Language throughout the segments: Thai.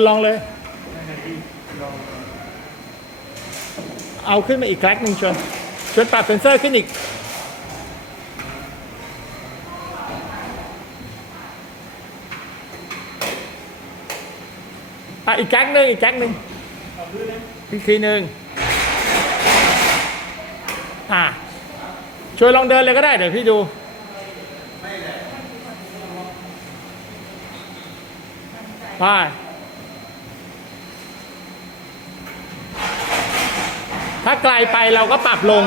นลองเลย เอาขึ้นมาอีกแกลกหนึ่งชนชนปรับเซนเซอร์ขึ้นอีก อะอีกแก๊กหนึ่งอีกแก๊กหนึ่งอีกทีหนึ่งอะช่วยลองเดินเลยก็ได้เดี๋ยวพี่ดูไป ถ้าไกลไปเราก็ปรับลง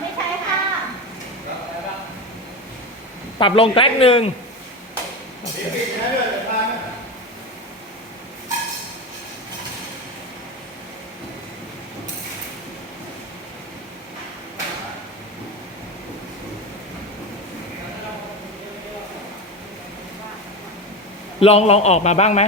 ไม่ใช่ค่ะ ปรับลงแกลกหนึ่งลองลองออกมาบ้างไหม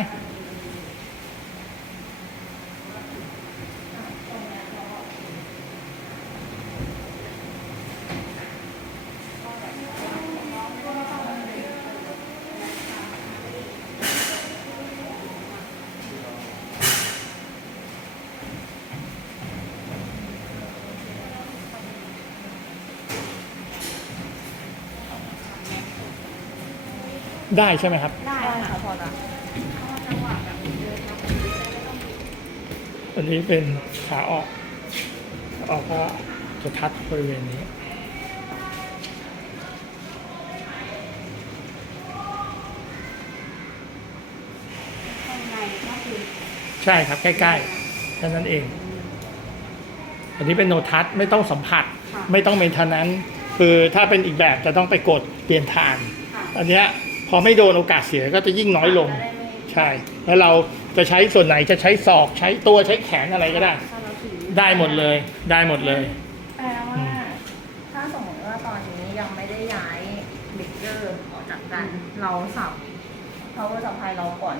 ได้ใช่ไหมครับ ได้ค่ะพอละอันนี้เป็นขาออกขาออกก็จะทัดบริเวณนี้ ข้างในก็คือใช่ครับ ใกล้ๆแค่นั้นเอง อันนี้เป็นโนทัศไม่ต้องสัมผัส ไม่ต้องเมนเทนนั้น คือถ้าเป็นอีกแบบจะต้องไปกดเปลี่ยนทางค่ะอันเนี้ยพ อไม่โดนโอกาสเสียก็จะยิ่งน้อยลงจะได้ไม่ใช่ แล้วเราจะใช้ส่วนไหนจะใช้ศอกใช้ตัวใช้แขนอะไรก็ได้ถ้าเราถือได้หมดเลยได้หมดเลย แปลว่า ถ้าสมมติว่าตอนนี้ยังไม่ได้ย้ายเบรกเกอร์ออกจากกัน เราสับ power supply เราก่อน